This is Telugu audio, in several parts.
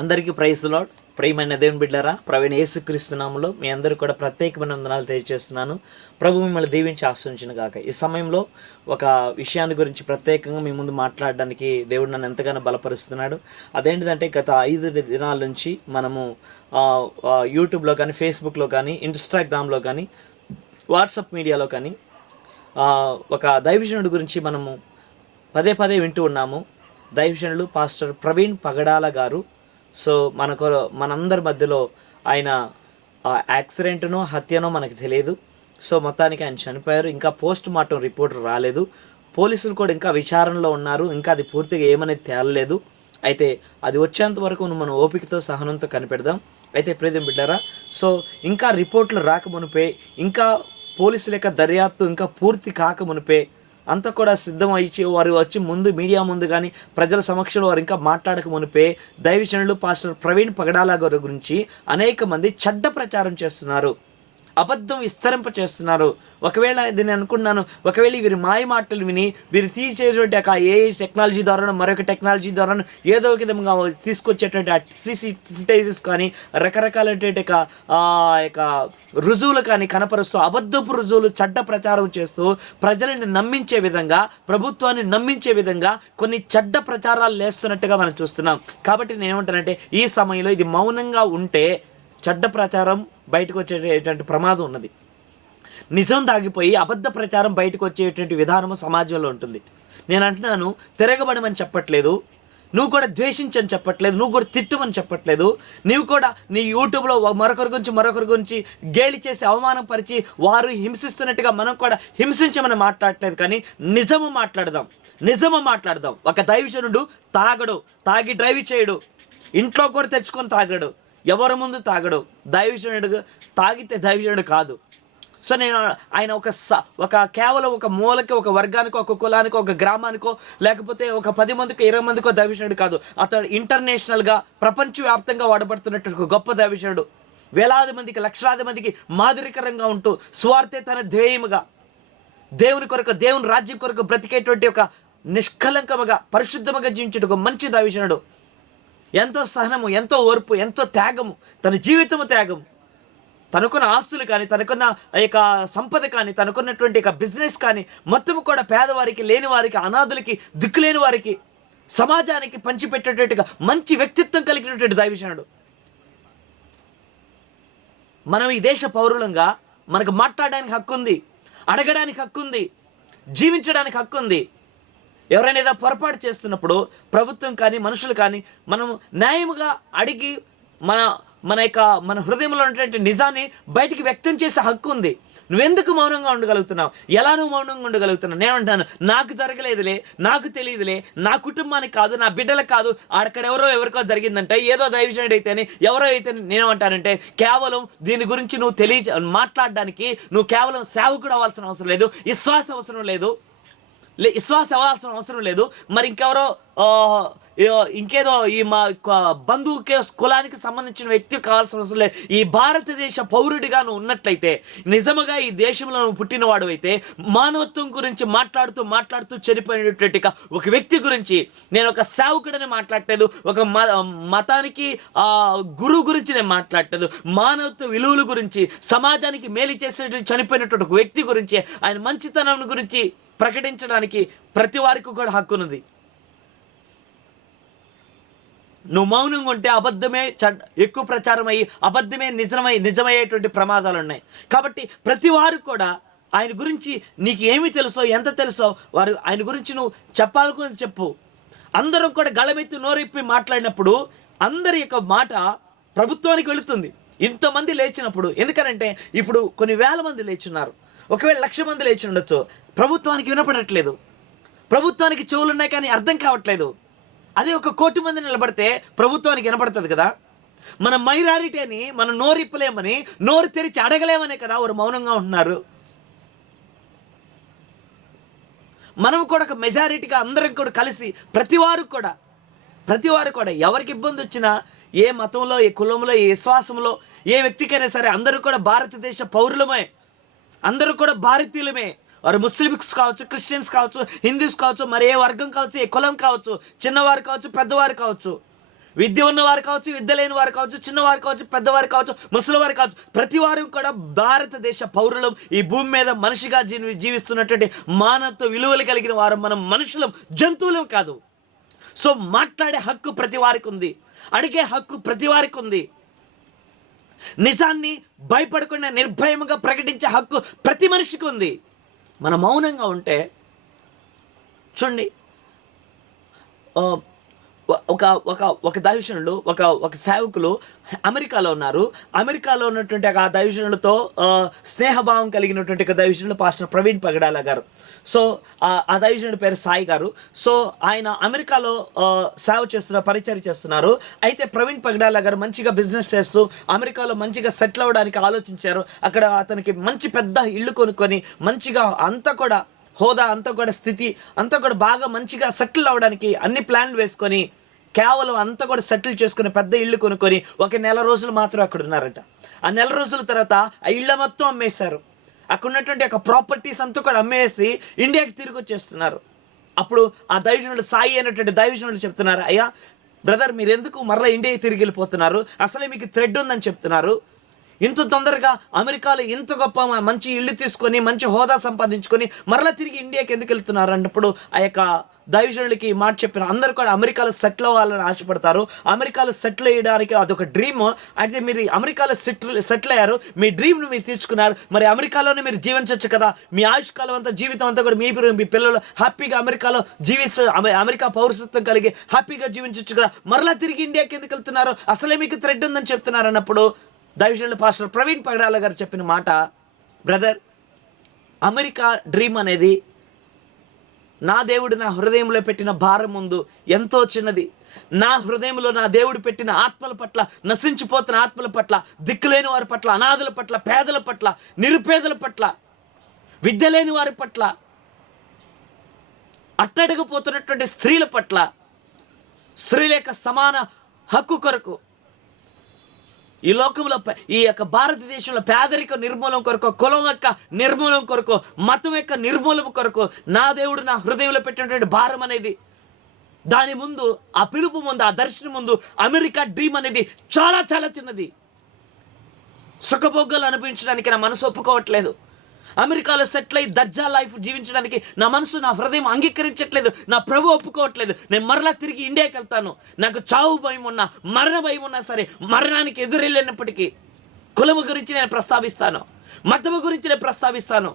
అందరికీ ప్రైజ్ లార్డ్. ప్రియమైన దేవుని బిడ్డారా, ప్రవీణ యేసుక్రీస్తు నామములో మీ అందరూ కూడా ప్రత్యేకమైన వందనాలు తెలియజేస్తున్నాను. ప్రభు మిమ్మల్ని దీవించి ఆశీర్వదించును గాక. ఈ సమయంలో ఒక విషయాన్ని గురించి ప్రత్యేకంగా మీ ముందు మాట్లాడడానికి దేవుడు నన్ను ఎంతగానో బలపరుస్తున్నాడు. అదేంటిదంటే, గత 5 దినాల నుంచి మనము యూట్యూబ్లో కానీ, ఫేస్బుక్లో కానీ, ఇన్స్టాగ్రామ్లో కానీ, వాట్సాప్ మీడియాలో కానీ ఒక దైవజనుడి గురించి మనము పదే పదే వింటూ ఉన్నాము. దైవజనులు పాస్టర్ ప్రవీణ్ పగడాల గారు. సో మనందరి మధ్యలో ఆయన యాక్సిడెంట్నో హత్యనో మనకు తెలియదు. సో మొత్తానికి ఆయన చనిపోయారు. ఇంకా పోస్ట్ మార్టం రిపోర్ట్ రాలేదు. పోలీసులు కూడా ఇంకా విచారణలో ఉన్నారు. ఇంకా అది పూర్తిగా ఏమనేది తేలలేదు. అయితే అది వచ్చేంత వరకు మనం ఓపికతో సహనంతో కనిపెడదాం. అయితే ప్రియమైన బిడ్డారా, సో ఇంకా రిపోర్ట్లు రాకమునిపే, ఇంకా పోలీసుల యొక్క దర్యాప్తు ఇంకా పూర్తి కాకమునిపే అంతా కూడా సిద్ధం అయ్యి వారు వచ్చి ముందు మీడియా ముందు కానీ ప్రజల సమక్షంలో వారు ఇంకా మాట్లాడక మునిపే దైవజనులు పాస్టర్ ప్రవీణ్ పగడాల గారి గురించి అనేక మంది చెడ్డ ప్రచారం చేస్తున్నారు, అబద్ధం విస్తరింప చేస్తున్నారు. ఒకవేళ దీన్ని అనుకున్నాను, ఒకవేళ వీరి మాయ మాటలు విని వీరు తీసేటువంటి ఏ టెక్నాలజీ ద్వారా మరొక టెక్నాలజీ ద్వారా ఏదో ఒక విధంగా తీసుకొచ్చేటువంటి ఆ సీసీ ఫుటేజెస్ కానీ రకరకాలైనటువంటి రుజువులు కానీ కనపరుస్తూ అబద్ధపు రుజువులు చెడ్డ ప్రచారం చేస్తూ ప్రజలని నమ్మించే విధంగా, ప్రభుత్వాన్ని నమ్మించే విధంగా కొన్ని చెడ్డ ప్రచారాలు లేస్తున్నట్టుగా మనం చూస్తున్నాం. కాబట్టి నేను ఏమంటానంటే, ఈ సమయంలో ఇది మౌనంగా ఉంటే చెడ్డ ప్రచారం బయటకు వచ్చేటటువంటి ప్రమాదం ఉన్నది. నిజం దాగిపోయి అబద్ధ ప్రచారం బయటకు వచ్చేటువంటి విధానము సమాజంలో ఉంటుంది. నేను అంటున్నాను, తిరగబడమని చెప్పట్లేదు, నువ్వు కూడా ద్వేషించని చెప్పట్లేదు, నువ్వు కూడా తిట్టమని చెప్పట్లేదు. నువ్వు కూడా నీ యూట్యూబ్లో మరొకరి గురించి గేలి చేసి అవమానపరిచి వారు హింసిస్తున్నట్టుగా మనం కూడా హింసించమని మాట్లాడట్లేదు. కానీ నిజము మాట్లాడదాం. ఒక దైవజనుడు తాగి డ్రైవ్ చేయడు, ఇంట్లో కూడా తెచ్చుకొని తాగడు, ఎవరి ముందు తాగడు. దైవజనుడు తాగితే దైవజనుడు కాదు. సో నేను ఆయన ఒక కేవలం ఒక మూలకి, ఒక వర్గానికో, ఒక కులానికో, ఒక గ్రామానికో, లేకపోతే ఒక 10 మందికో 20 మందికో దైవజనుడు కాదు. అతడు ఇంటర్నేషనల్గా ప్రపంచవ్యాప్తంగా వాడబడుతున్నట్టు ఒక గొప్ప దైవజనుడు. వేలాది మందికి, లక్షలాది మందికి మాదిరికరంగా ఉంటూ స్వార్థే తన ధ్యేయముగా దేవుని కొరకు, దేవుని రాజ్యం కొరకు బ్రతికేటువంటి ఒక నిష్కలంకముగా పరిశుద్ధముగా జీవించే ఒక మంచి దైవజనుడు. ఎంతో సహనము, ఎంతో ఓర్పు, ఎంతో త్యాగము, తన జీవితము త్యాగము. తనకున్న ఆస్తులు కానీ, తనకున్న సంపద కానీ, తనకున్నటువంటి బిజినెస్ కానీ మొత్తము కూడా పేదవారికి, లేని వారికి, అనాథులకి, దిక్కులేని వారికి, సమాజానికి పంచిపెట్టేటట్టుగా మంచి వ్యక్తిత్వం కలిగినటువంటి దైవజనుడు. మనం ఈ దేశ పౌరులంగా మనకు మాట్లాడడానికి హక్కు ఉంది, అడగడానికి హక్కు ఉంది, జీవించడానికి హక్కు ఉంది. ఎవరైనా ఏదో పొరపాటు చేస్తున్నప్పుడు ప్రభుత్వం కానీ, మనుషులు కానీ మనం న్యాయముగా అడిగి మన హృదయంలో ఉన్నటువంటి నిజాన్ని బయటికి వ్యక్తం చేసే హక్కు ఉంది. నువ్వెందుకు మౌనంగా ఉండగలుగుతున్నావు? ఎలా నువ్వు మౌనంగా ఉండగలుగుతున్నావు? నేనంటాను, నాకు జరగలేదులే, నాకు తెలియదులే, నా కుటుంబానికి కాదు, నా బిడ్డలకు కాదు, అక్కడ ఎవరికో జరిగిందంటే, ఏదో దైవజనుడు అయితేనే, ఎవరో అయితే, నేనేమంటానంటే, కేవలం దీని గురించి నువ్వు మాట్లాడడానికి నువ్వు కేవలం సేవకుడు అవ్వాల్సిన అవసరం లేదు, విశ్వాసం అవసరం లేదు. మరి ఇంకెవరో ఇంకేదో మా బంధువు కులానికి సంబంధించిన వ్యక్తి కావాల్సిన అవసరం లేదు. ఈ భారతదేశ పౌరుడిగా నువ్వు ఉన్నట్లయితే, నిజముగా ఈ దేశంలో నువ్వు పుట్టినవాడు అయితే, మానవత్వం గురించి మాట్లాడుతూ చనిపోయినటువంటి ఒక వ్యక్తి గురించి, నేను ఒక సేవకుడని మాట్లాడలేదు, ఒక మతానికి గురువు గురించి నేను మాట్లాడలేదు, మానవత్వ విలువల గురించి, సమాజానికి మేలు చేసేటువంటి చనిపోయినటువంటి ఒక వ్యక్తి గురించి, ఆయన మంచితనం గురించి ప్రకటించడానికి ప్రతి వారికి కూడా హక్కున్నది. నువ్వు మౌనంగా ఉంటే అబద్ధమే ఎక్కువ ప్రచారం అయ్యి అబద్ధమే నిజమయ్యేటువంటి ప్రమాదాలు ఉన్నాయి. కాబట్టి ప్రతి వారు కూడా ఆయన గురించి నీకు ఏమి తెలుసో, ఎంత తెలుసో వారు ఆయన గురించి నువ్వు చెప్పాలనుకుని చెప్పు. అందరం కూడా గళమెత్తి నోరెప్పి మాట్లాడినప్పుడు అందరి యొక్క మాట ప్రభుత్వానికి వెళుతుంది. ఇంతమంది లేచినప్పుడు, ఎందుకనంటే ఇప్పుడు కొన్ని వేల మంది లేచున్నారు, ఒకవేళ 1,00,000 మంది లేచి ఉండొచ్చు, ప్రభుత్వానికి వినపడట్లేదు, ప్రభుత్వానికి చెవులున్నాయి కానీ అర్థం కావట్లేదు. అదే 1,00,00,000 మంది నిలబడితే ప్రభుత్వానికి వినపడుతుంది కదా. మన మైనారిటీ అని మనం నోరిప్పలేమని, నోరు తెరిచి అడగలేమనే కదా వారు మౌనంగా ఉంటున్నారు. మనం కూడా ఒక మెజారిటీగా అందరం కూడా కలిసి ప్రతి వారు కూడా ఎవరికి ఇబ్బంది వచ్చినా, ఏ మతంలో, ఏ కులంలో, ఏ విశ్వాసంలో, ఏ వ్యక్తికైనా సరే అందరూ కూడా భారతదేశ పౌరులమే, అందరూ కూడా భారతీయులమే. వారు ముస్లిమ్స్ కావచ్చు, క్రిస్టియన్స్ కావచ్చు, హిందూస్ కావచ్చు, మరి ఏ వర్గం కావచ్చు, ఏ కులం కావచ్చు, చిన్నవారు కావచ్చు, పెద్దవారు కావచ్చు, విద్య ఉన్నవారు కావచ్చు, విద్య లేని వారు కావచ్చు, చిన్నవారు కావచ్చు, పెద్దవారు కావచ్చు, ముసలివారు కావచ్చు, ప్రతి వారు కూడా భారతదేశ పౌరులం. ఈ భూమి మీద మనిషిగా జీవిస్తున్నటువంటి మానవత్వ విలువలు కలిగిన వారు మనం మనుషులం, జంతువులం కాదు. సో మాట్లాడే హక్కు ప్రతి వారికి ఉంది, అడిగే హక్కు ప్రతి వారికి ఉంది, నిజాన్ని భయపడకుండా నిర్భయంగా ప్రకటించే హక్కు ప్రతి మనిషికి ఉంది. మనం మౌనంగా ఉంటే చూడండి, ఒక దైవజనులు ఒక సేవకులు అమెరికాలో ఉన్నారు. అమెరికాలో ఉన్నటువంటి ఆ దైవజనులతో స్నేహభావం కలిగినటువంటి ఒక దైవజనులు పాస్టర్ ప్రవీణ్ పగడాల గారు. సో ఆ దైవజనుడి పేరు సాయి గారు. సో ఆయన అమెరికాలో సేవ పరిచయం చేస్తున్నారు. అయితే ప్రవీణ్ పగడాల గారు మంచిగా బిజినెస్ చేస్తూ అమెరికాలో మంచిగా సెటిల్ అవ్వడానికి ఆలోచించారు. అక్కడ అతనికి మంచి పెద్ద ఇల్లు కొనుక్కొని మంచిగా అంతా కూడా హోదా అంతా కూడా స్థితి అంతా కూడా బాగా మంచిగా సెటిల్ అవ్వడానికి అన్ని ప్లాన్లు వేసుకొని కేవలం అంతా కూడా సెటిల్ చేసుకుని పెద్ద ఇల్లు కొనుక్కొని ఒక నెల రోజులు మాత్రం అక్కడ ఉన్నారట. ఆ నెల రోజుల తర్వాత ఆ ఇళ్ళ మొత్తం అమ్మేశారు. అక్కడ ఉన్నటువంటి ఒక ప్రాపర్టీస్ అంతా కూడా అమ్మేసి ఇండియాకి తిరిగి వచ్చేస్తున్నారు. అప్పుడు ఆ దైవజనుడు సాయి అనేటువంటి దైవజనుడు చెప్తున్నారు, అయ్యా బ్రదర్, మీరు ఎందుకు మరలా ఇండియాకి తిరిగి వెళ్ళిపోతున్నారు? అసలే మీకు థ్రెడ్ ఉందని చెప్తున్నారు. ఇంత తొందరగా అమెరికాలో ఇంత గొప్ప మంచి ఇల్లు తీసుకొని మంచి హోదా సంపాదించుకొని మరలా తిరిగి ఇండియాకి ఎందుకు వెళ్తున్నారు అన్నప్పుడు ఆ యొక్క దైవజనుడికి మాట చెప్పిన అందరూ కూడా అమెరికాలో సెటిల్ అవ్వాలని ఆశపడతారు. అమెరికాలో సెటిల్ అయ్యడానికి అదొక డ్రీమ్. అయితే మీరు అమెరికాలో సెటిల్ అయ్యారు, మీ డ్రీమ్ను మీరు తీర్చుకున్నారు. మరి అమెరికాలోనే మీరు జీవించవచ్చు కదా, మీ ఆయుష్కాలం అంతా జీవితం అంతా కూడా మీ పిల్లలు హ్యాపీగా అమెరికాలో అమెరికా పౌరసత్వం కలిగి హ్యాపీగా జీవించవచ్చు కదా, మరలా తిరిగి ఇండియాకి ఎందుకు వెళ్తున్నారు? అసలే మీకు థ్రెడ్ ఉందని చెప్తున్నారు అన్నప్పుడు దైవజనులు పాస్టర్ ప్రవీణ్ పగడాల గారు చెప్పిన మాట, బ్రదర్, అమెరికా డ్రీమ్ అనేది నా దేవుడు నా హృదయంలో పెట్టిన భారం ముందు ఎంతో చిన్నది. నా హృదయంలో నా దేవుడు పెట్టిన ఆత్మల పట్ల, నశించిపోతున్న ఆత్మల పట్ల, దిక్కులేని వారి పట్ల, అనాథుల పట్ల, పేదల పట్ల, నిరుపేదల పట్ల, విద్య లేని వారి పట్ల, అట్టడుగుపోతున్నటువంటి స్త్రీల పట్ల, స్త్రీల యొక్క సమాన హక్కు కొరకు, ఈ లోకంలో ఈ యొక్క భారతదేశంలో పేదరిక నిర్మూలన కొరకు, కులం యొక్క నిర్మూలన కొరకు, మతం యొక్క నిర్మూలన కొరకు నా దేవుడు నా హృదయంలో పెట్టినటువంటి భారం అనేది, దాని ముందు, ఆ పిలుపు ముందు, ఆ దర్శనం ముందు అమెరికా డ్రీమ్ అనేది చాలా చాలా చిన్నది. సుఖభోగాలు అనుభవించడానికి నా మనసు ఒప్పుకోవట్లేదు. అమెరికాలో సెటిల్ అయ్యి దర్జా లైఫ్ జీవించడానికి నా మనసు, నా హృదయం అంగీకరించట్లేదు. నా ప్రభు ఒప్పుకోవట్లేదు. నేను మరలా తిరిగి ఇండియాకి వెళ్తాను. నాకు చావు భయం ఉన్నా, మరణ భయం ఉన్నా సరే, మరణానికి ఎదురెళ్ళినప్పటికీ కులము గురించి నేను ప్రస్తావిస్తాను, మతము గురించి నేను ప్రస్తావిస్తాను,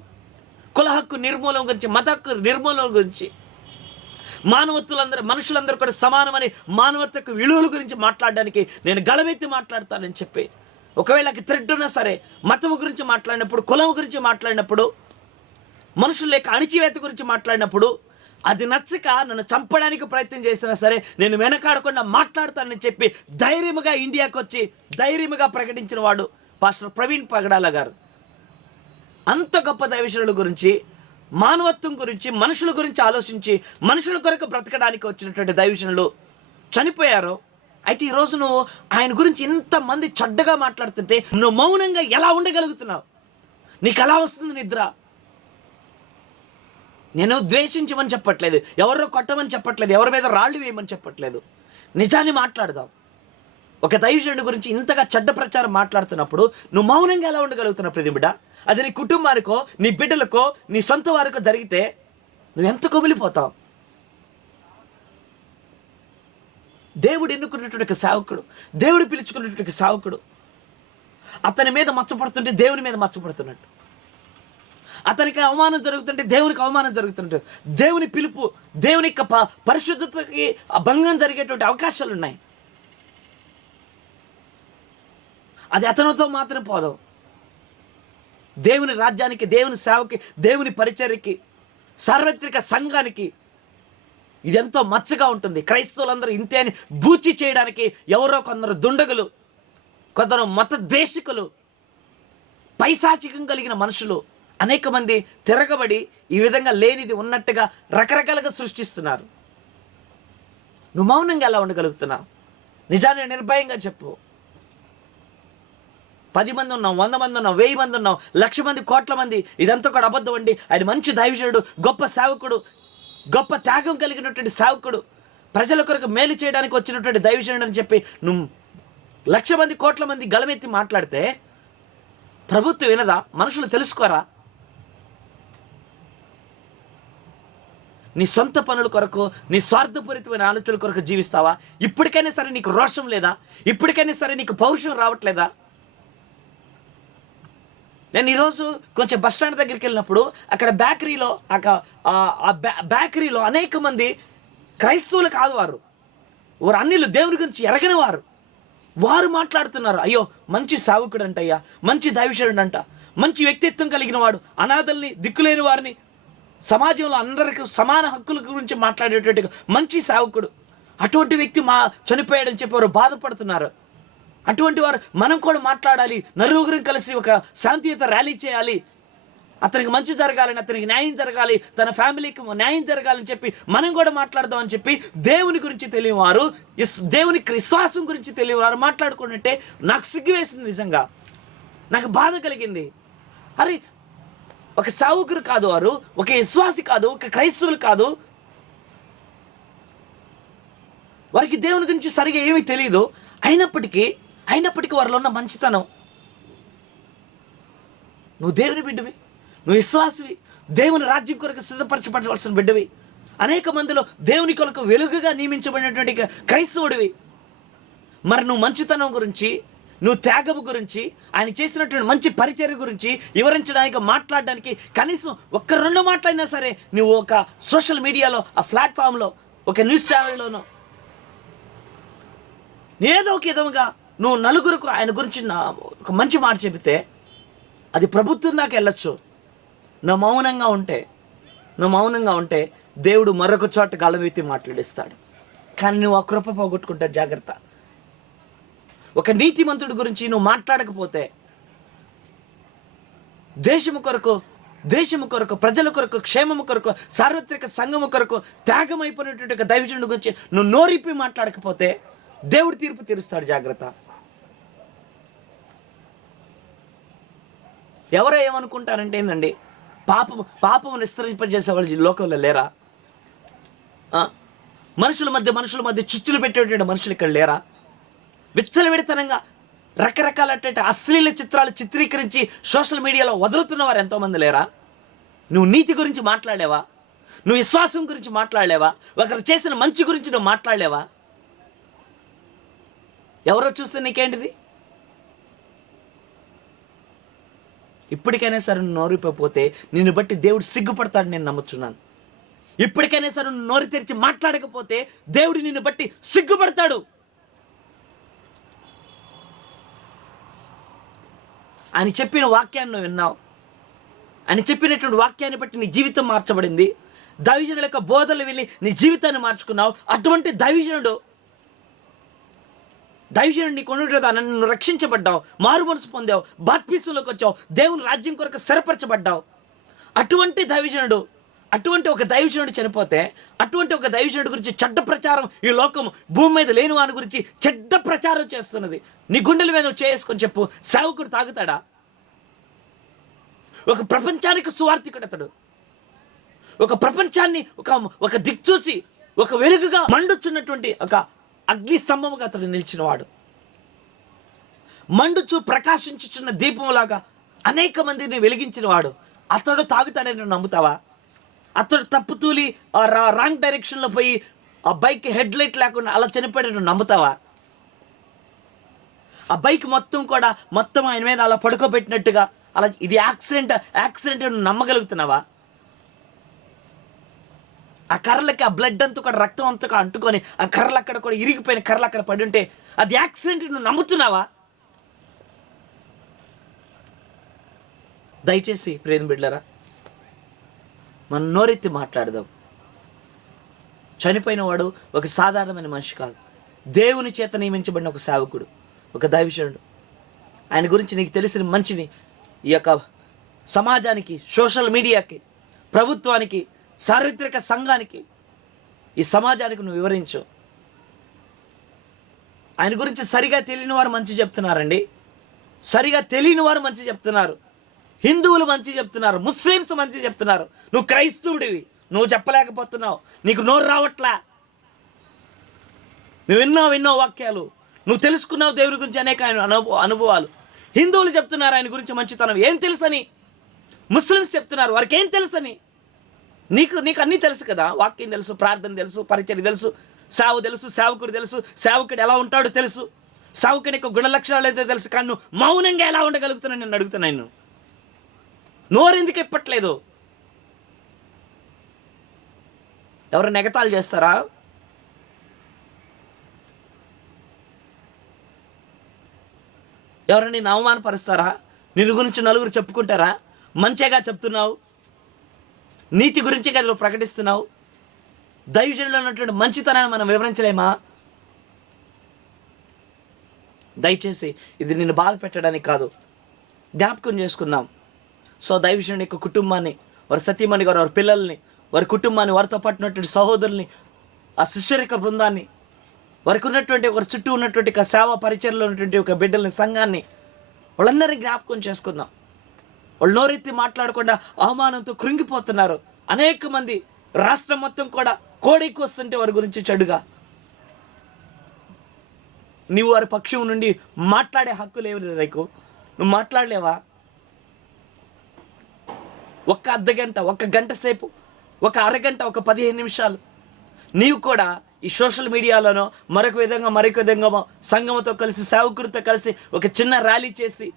కుల హక్కు నిర్మూలన గురించి, మత హక్కు నిర్మూలన గురించి, మనుషులందరూ కూడా సమానమని మానవత్వకు విలువల గురించి మాట్లాడడానికి నేను గళమెత్తి మాట్లాడతానని చెప్పి, ఒకవేళ థ్రెడ్ ఉన్నా సరే, మతము గురించి మాట్లాడినప్పుడు, కులం గురించి మాట్లాడినప్పుడు, మనుషుల యొక్క అణిచివేత గురించి మాట్లాడినప్పుడు, అది నచ్చక నన్ను చంపడానికి ప్రయత్నం చేసినా సరే నేను వెనకాడకుండా మాట్లాడతానని చెప్పి ధైర్యముగా ఇండియాకి వచ్చి ధైర్యముగా ప్రకటించిన వాడు పాస్టర్ ప్రవీణ్ పగడాల గారు. అంత గొప్ప దైవజనుల గురించి, మానవత్వం గురించి, మనుషుల గురించి ఆలోచించి మనుషుల కొరకు బ్రతకడానికి వచ్చినటువంటి దైవజనులు చనిపోయారు. అయితే ఈరోజు నువ్వు ఆయన గురించి ఇంతమంది చెడ్డగా మాట్లాడుతుంటే నువ్వు మౌనంగా ఎలా ఉండగలుగుతున్నావు? నీకు ఎలా వస్తుంది నిద్ర? నేను ద్వేషించమని చెప్పట్లేదు, ఎవరో కొట్టమని చెప్పట్లేదు, ఎవరి మీద రాళ్ళు వేయమని చెప్పట్లేదు. నిజాన్ని మాట్లాడదాం. ఒక దైవజనుడి గురించి ఇంతగా చెడ్డ ప్రచారం మాట్లాడుతున్నప్పుడు నువ్వు మౌనంగా ఎలా ఉండగలుగుతున్నావు ప్రతి బిడ్డ? అది నీ కుటుంబానికో, నీ బిడ్డలకో, నీ సొంత వారికో జరిగితే నువ్వు ఎంత కుమిలిపోతావు? దేవుడు ఎన్నుకున్నటువంటి సేవకుడు, దేవుడు పిలుచుకున్నటువంటి సేవకుడు, అతని మీద మచ్చపడుతుంటే దేవుని మీద మచ్చపడుతున్నట్టు, అతనికి అవమానం జరుగుతుంటే దేవునికి అవమానం జరుగుతున్నట్టు, దేవుని పిలుపు, దేవుని యొక్క పరిశుద్ధతకి భంగం జరిగేటువంటి అవకాశాలు ఉన్నాయి. అది అతనితో మాత్రం పోదాం. దేవుని రాజ్యానికి, దేవుని సేవకి, దేవుని పరిచర్యకి, సార్వత్రిక సంఘానికి ఇదెంతో మచ్చగా ఉంటుంది. క్రైస్తవులందరూ ఇంతే అని బూచి చేయడానికి ఎవరో కొందరు దుండగులు, కొందరు మత ద్వేషికులు, పైశాచికం కలిగిన మనుషులు అనేక మంది తిరగబడి ఈ విధంగా లేనిది ఉన్నట్టుగా రకరకాలుగా సృష్టిస్తున్నారు. నువ్వు మౌనంగా ఎలా ఉండగలుగుతున్నావు? నిజాన్ని నిర్భయంగా చెప్పు. 10 మంది ఉన్నాం, 100 మంది ఉన్నాం, 1000 మంది ఉన్నాం, 1,00,000 మంది, కోట్ల మంది, ఇదంతా కూడా అబద్ధం అండి. ఆయన మంచి దైవజనుడు, గొప్ప సేవకుడు, గొప్ప త్యాగం కలిగినటువంటి సేవకుడు, ప్రజల కొరకు మేలు చేయడానికి వచ్చినటువంటి దైవజనుడు అని చెప్పి నువ్వు 1,00,000 మంది 1,00,00,000 మంది గలమెత్తి మాట్లాడితే ప్రభుత్వం వినదా? మనుషులు తెలుసుకోరా? నీ సొంత పనుల కొరకు, నీ స్వార్థపూరితమైన ఆలోచనల కొరకు జీవిస్తావా? ఇప్పటికైనా సరే నీకు రోషం లేదా? ఇప్పటికైనా సరే నీకు పౌరుషం రావట్లేదా? నేను ఈరోజు కొంచెం బస్ స్టాండ్ దగ్గరికి వెళ్ళినప్పుడు అక్కడ బేకరీలో అనేక మంది క్రైస్తవులు కాదు, వారు అన్యులు, దేవుని గురించి ఎరగని వారు మాట్లాడుతున్నారు. అయ్యో మంచి సేవకుడు అంటయ్యా, మంచి దైవజనుడు అంట, మంచి వ్యక్తిత్వం కలిగిన వాడు, అనాథల్ని, దిక్కులేని వారిని, సమాజంలో అందరికీ సమాన హక్కుల గురించి మాట్లాడేటువంటి మంచి సేవకుడు, అటువంటి వ్యక్తి చనిపోయాడని చెప్పి వారు బాధపడుతున్నారు. అటువంటి వారు మనం కూడా మాట్లాడాలి, నలుగురం కలిసి ఒక శాంతియుత ర్యాలీ చేయాలి, అతనికి మంచి జరగాలని, అతనికి న్యాయం జరగాలి, తన ఫ్యామిలీకి న్యాయం జరగాలని చెప్పి మనం కూడా మాట్లాడదామని చెప్పి దేవుని గురించి తెలియవారు, దేవునికి విశ్వాసం గురించి తెలియవారు మాట్లాడుకుంటుంటే నాకు సిగ్గు వేసింది. నిజంగా నాకు బాధ కలిగింది. అరే, ఒక సేవకుడు కాదు వారు, ఒక విశ్వాసి కాదు, ఒక క్రైస్తవులు కాదు, వారికి దేవుని గురించి సరిగా ఏమీ తెలియదు. అయినప్పటికీ వారిలో ఉన్న మంచితనం, నువ్వు దేవుని బిడ్డవి, నువ్వు విశ్వాసివి, దేవుని రాజ్యం కొరకు సిద్ధపరచబడవలసిన బిడ్డవి, అనేక మందిలో దేవుని కొరకు వెలుగుగా నియమించబడినటువంటి క్రైస్తవుడివి. మరి నువ్వు మంచితనం గురించి, నువ్వు త్యాగము గురించి, ఆయన చేసినటువంటి మంచి పరిచర్య గురించి వివరించడానికి, మాట్లాడడానికి కనీసం 1-2 మాటలైనా సరే నువ్వు ఒక సోషల్ మీడియాలో, ఆ ప్లాట్ఫామ్లో, ఒక న్యూస్ ఛానల్లోనో ఏదో ఒక విధంగా నువ్వు నలుగురికి ఆయన గురించి ఒక మంచి మాట చెబితే అది ప్రభుత్వం దాకా వెళ్ళొచ్చు. నువ్వు మౌనంగా ఉంటే దేవుడు మరొక చోట గలమెత్తి మాట్లాడిస్తాడు. కానీ నువ్వు ఆ కృప పోగొట్టుకుంటే జాగ్రత్త. ఒక నీతిమంతుడి గురించి నువ్వు మాట్లాడకపోతే దేశము కొరకు, ప్రజల కొరకు, క్షేమము కొరకు, సార్వత్రిక సంఘము కొరకు త్యాగమైపోయినటువంటి ఒక దైవజనుడి గురించి నువ్వు నోరిప్పి మాట్లాడకపోతే దేవుడు తీర్పు తీరుస్తాడు. జాగ్రత్త. ఎవరో ఏమనుకుంటారంటే ఏందండి, పాపము నిస్తరింపజేసే వాళ్ళు లోకంలో లేరా? మనుషుల మధ్య చిచ్చులు పెట్టేటువంటి మనుషులు ఇక్కడ లేరా? విచ్చలవిడితనంగా రకరకాలటువంటి అశ్లీల చిత్రాలు చిత్రీకరించి సోషల్ మీడియాలో వదులుతున్న వారు ఎంతోమంది లేరా? నువ్వు నీతి గురించి మాట్లాడలేవా? నువ్వు విశ్వాసం గురించి మాట్లాడలేవా? ఒకరు చేసిన మంచి గురించి నువ్వు మాట్లాడలేవా? ఎవరో చూస్తే నీకేంటిది? ఇప్పటికైనా సరే నువ్వు నోరిపోతే నిన్ను బట్టి దేవుడు సిగ్గుపడతాడు, నేను నమ్ముతున్నాను. ఇప్పటికైనా సరే నువ్వు నోరు తెరిచి మాట్లాడకపోతే దేవుడు నిన్ను బట్టి సిగ్గుపడతాడు. ఆయన చెప్పిన వాక్యాన్ని నువ్వు విన్నావు, ఆయన చెప్పినటువంటి వాక్యాన్ని బట్టి నీ జీవితం మార్చబడింది. దైవజనుల యొక్క బోధలు వెళ్ళి నీ జీవితాన్ని మార్చుకున్నావు. అటువంటి దైవజనుడు నీకు నువ్వు రక్షించబడ్డావు, మారు మనసు పొందావు, బాప్తిస్మంలోకి వచ్చావు, దేవుని రాజ్యం కొరకు స్థిరపరచబడ్డావు. అటువంటి ఒక దైవజనుడు చనిపోతే, అటువంటి ఒక దైవజనుడు గురించి చెడ్డ ప్రచారం ఈ లోకం భూమి మీద లేని వాని గురించి చెడ్డ ప్రచారం చేస్తున్నది. నీ గుండెల మీద చేసుకొని చెప్పు, సేవకుడు తాగుతాడా? ఒక ప్రపంచానికి సువార్థికుడు అతడు. ఒక ప్రపంచాన్ని ఒక దిక్చూచి, ఒక వెలుగుగా మండుచున్నటువంటి ఒక అగ్ని స్తంభముగా అతడు నిలిచినవాడు. మండుచు ప్రకాశించుచున్న దీపంలాగా అనేక మందిని వెలిగించినవాడు. అతడు తాగుతాడని నువ్వు నమ్ముతావా? అతడు తప్పుతూలి రాంగ్ డైరెక్షన్లో పోయి ఆ బైక్ హెడ్ లైట్ లేకుండా అలా చనిపోయాడు నువ్వు నమ్ముతావా? ఆ బైక్ మొత్తం ఆయన మీద అలా పడుకోబెట్టినట్టుగా అలా ఇది యాక్సిడెంట్ నువ్వు నమ్మగలుగుతున్నావా? ఆ కర్రలకి ఆ బ్లడ్ అంతా కూడా, రక్తం అంతా అంటుకొని ఆ కర్రలు అక్కడ కూడా ఇరిగిపోయిన కర్రలు అక్కడ పడి ఉంటే అది యాక్సిడెంట్ నువ్వు నమ్ముతున్నావా? దయచేసి ప్రేమ బిడ్డలారా, మనం నోరెత్తి మాట్లాడదాం. చనిపోయిన వాడు ఒక సాధారణమైన మనిషి కాదు, దేవుని చేత నియమించబడిన ఒక సేవకుడు, ఒక దైవజనుడు. ఆయన గురించి నీకు తెలిసిన మంచిని ఈ యొక్క సమాజానికి, సోషల్ మీడియాకి, ప్రభుత్వానికి, చారిత్రక సంఘానికి, ఈ సమాజానికి నువ్వు వివరించు. ఆయన గురించి సరిగా తెలియని వారు మంచి చెప్తున్నారండి, సరిగా తెలియని వారు మంచి చెప్తున్నారు, హిందువులు మంచి చెప్తున్నారు, ముస్లిమ్స్ మంచి చెప్తున్నారు. నువ్వు క్రైస్తవుడివి, నువ్వు చెప్పలేకపోతున్నావు, నీకు నోరు రావట్లా. నువ్వు ఎన్నో వాక్యాలు, నువ్వు తెలుసుకున్నావు దేవుడి గురించి అనేక అనుభవాలు. హిందువులు చెప్తున్నారు ఆయన గురించి మంచితనం, ఏం తెలుసని. ముస్లిమ్స్ చెప్తున్నారు, వారికి ఏం తెలుసని. నీకు అన్నీ తెలుసు కదా. వాక్యం తెలుసు, ప్రార్థన తెలుసు, పరిచర్య తెలుసు, సేవ తెలుసు, సేవకుడు తెలుసు, సేవకుడు ఎలా ఉంటాడో తెలుసు, సేవకుని యొక్క గుణ లక్షణాలు అయితే తెలుసు. కానీ నువ్వు మౌనంగా ఎలా ఉండగలుగుతున్నాను నేను అడుగుతున్నాను. నోరెందుకు ఇప్పట్లేదు? ఎవరు నెగతాలు చేస్తారా? ఎవరైనా నేను అవమానపరుస్తారా? నిన్ను గురించి నలుగురు చెప్పుకుంటారా? మంచిగా చెప్తున్నావు, నీతి గురించి కదా నువ్వు ప్రకటిస్తున్నావు. దైవజనులో ఉన్నటువంటి మంచితనాన్ని మనం వివరించలేమా? దయచేసి ఇది నిన్ను బాధ పెట్టడానికి కాదు, జ్ఞాపకం చేసుకుందాం. సో దైవజనుడి యొక్క కుటుంబాన్ని, వారి సతీమణి గారు, వారి పిల్లల్ని, వారి కుటుంబాన్ని, వారితో పట్టినటువంటి సహోదరుల్ని, ఆ శిష్యరిక బృందాన్ని, వారికి ఉన్నటువంటి వారి చుట్టూ ఉన్నటువంటి ఒక సేవా పరిచయలో ఉన్నటువంటి ఒక బిడ్డల్ని, సంఘాన్ని, వాళ్ళందరినీ జ్ఞాపకం చేసుకుందాం. వాళ్ళు నోరెత్తి మాట్లాడకుండా అవమానంతో కృంగిపోతున్నారు. అనేక మంది రాష్ట్రం మొత్తం కూడా కోడికి వస్తుంటే వారి గురించి చెడుగా. నీవు వారి పక్షం నుండి మాట్లాడే హక్కు లేదు రైకు. నువ్వు మాట్లాడలేవా? ఒక అర్ధగంట, ఒక గంట సేపు, ఒక అరగంట, ఒక 15 నిమిషాలు నీవు కూడా ఈ సోషల్ మీడియాలోనో మరొక విధంగా సంఘంతో కలిసి, సేవకుడితో కలిసి ఒక చిన్న ర్యాలీ చేసి,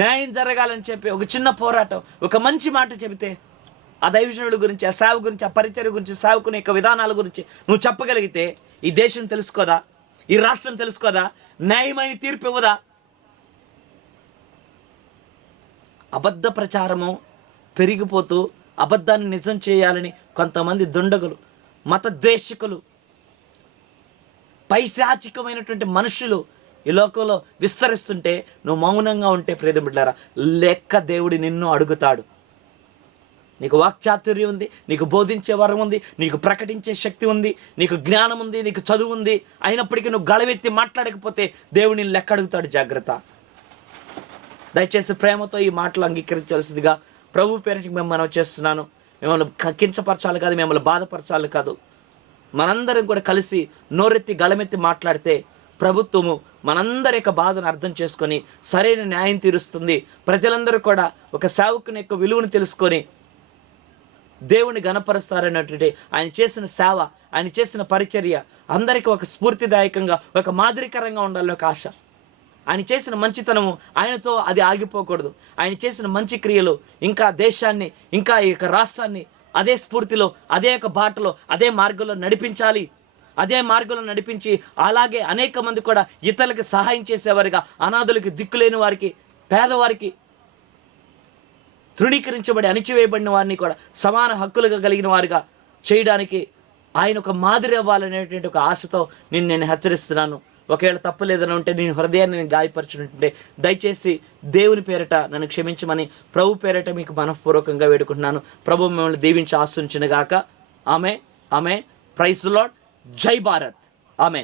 న్యాయం జరగాలని చెప్పి ఒక చిన్న పోరాటం, ఒక మంచి మాట చెబితే, ఆ దైవజనుడి గురించి, ఆ సేవ గురించి, ఆ పరిచర్య గురించి, సేవకుని యొక్క విధానాల గురించి నువ్వు చెప్పగలిగితే ఈ దేశం తెలుసుకోదా? ఈ రాష్ట్రం తెలుసుకోదా? న్యాయమైన తీర్పు ఇవ్వదా? అబద్ధ ప్రచారము పెరిగిపోతూ అబద్ధాన్ని నిజం చేయాలని కొంతమంది దుండగులు, మత ద్వేషకులు, పైశాచికమైనటువంటి మనుషులు ఈ లోకంలో విస్తరిస్తుంటే నువ్వు మౌనంగా ఉంటే ప్రియమైన బిడ్డలారా, లెక్క దేవుడి నిన్ను అడుగుతాడు. నీకు వాక్చాతుర్యం ఉంది, నీకు బోధించే వరం ఉంది, నీకు ప్రకటించే శక్తి ఉంది, నీకు జ్ఞానం ఉంది, నీకు చదువు ఉంది. అయినప్పటికీ నువ్వు గళవెత్తి మాట్లాడకపోతే దేవుడిని లెక్క అడుగుతాడు. జాగ్రత్త. దయచేసి ప్రేమతో ఈ మాటలు అంగీకరించాల్సిందిగా ప్రభు పేరుకి మేము చేస్తున్నాను. మిమ్మల్ని కించపరచాలి కాదు, మిమ్మల్ని బాధపరచాలి కాదు. మనందరం కూడా కలిసి నోరెత్తి గళమెత్తి మాట్లాడితే ప్రభుత్వము మనందరి యొక్క బాధను అర్థం చేసుకొని సరైన న్యాయం తీరుస్తుంది. ప్రజలందరూ కూడా ఒక సేవకుని యొక్క విలువను తెలుసుకొని దేవుని గణపరుస్తారన్నటువంటి ఆయన చేసిన సేవ, ఆయన చేసిన పరిచర్య అందరికీ ఒక స్ఫూర్తిదాయకంగా, ఒక మాదిరికరంగా ఉండాలని ఒక ఆశ. ఆయన చేసిన మంచితనము ఆయనతో అది ఆగిపోకూడదు. ఆయన చేసిన మంచి క్రియలు ఇంకా దేశాన్ని, ఇంకా ఈ యొక్క రాష్ట్రాన్ని అదే స్ఫూర్తిలో, అదే యొక్క బాటలో, అదే మార్గంలో నడిపించాలి. అదే మార్గంలో నడిపించి అలాగే అనేక మంది కూడా ఇతరులకు సహాయం చేసేవారిగా, అనాథులకి, దిక్కులేని వారికి, పేదవారికి, తృణీకరించబడి అణిచివేయబడిన వారిని కూడా సమాన హక్కులుగా కలిగిన వారిగా చేయడానికి ఆయన ఒక మాదిరి అవ్వాలనేటువంటి ఒక ఆశతో నేను హెచ్చరిస్తున్నాను. ఒకవేళ తప్పు లేదని ఉంటే, నేను హృదయాన్ని నేను గాయపరచుంటే దయచేసి దేవుని పేరట నన్ను క్షమించమని ప్రభు పేరట మీకు మనఃపూర్వకంగా వేడుకుంటున్నాను. ప్రభు మిమ్మల్ని దీవించి ఆశించును గాక. ఆమె ప్రైజ్ ది లార్డ్. జై భారత్. ఆమె.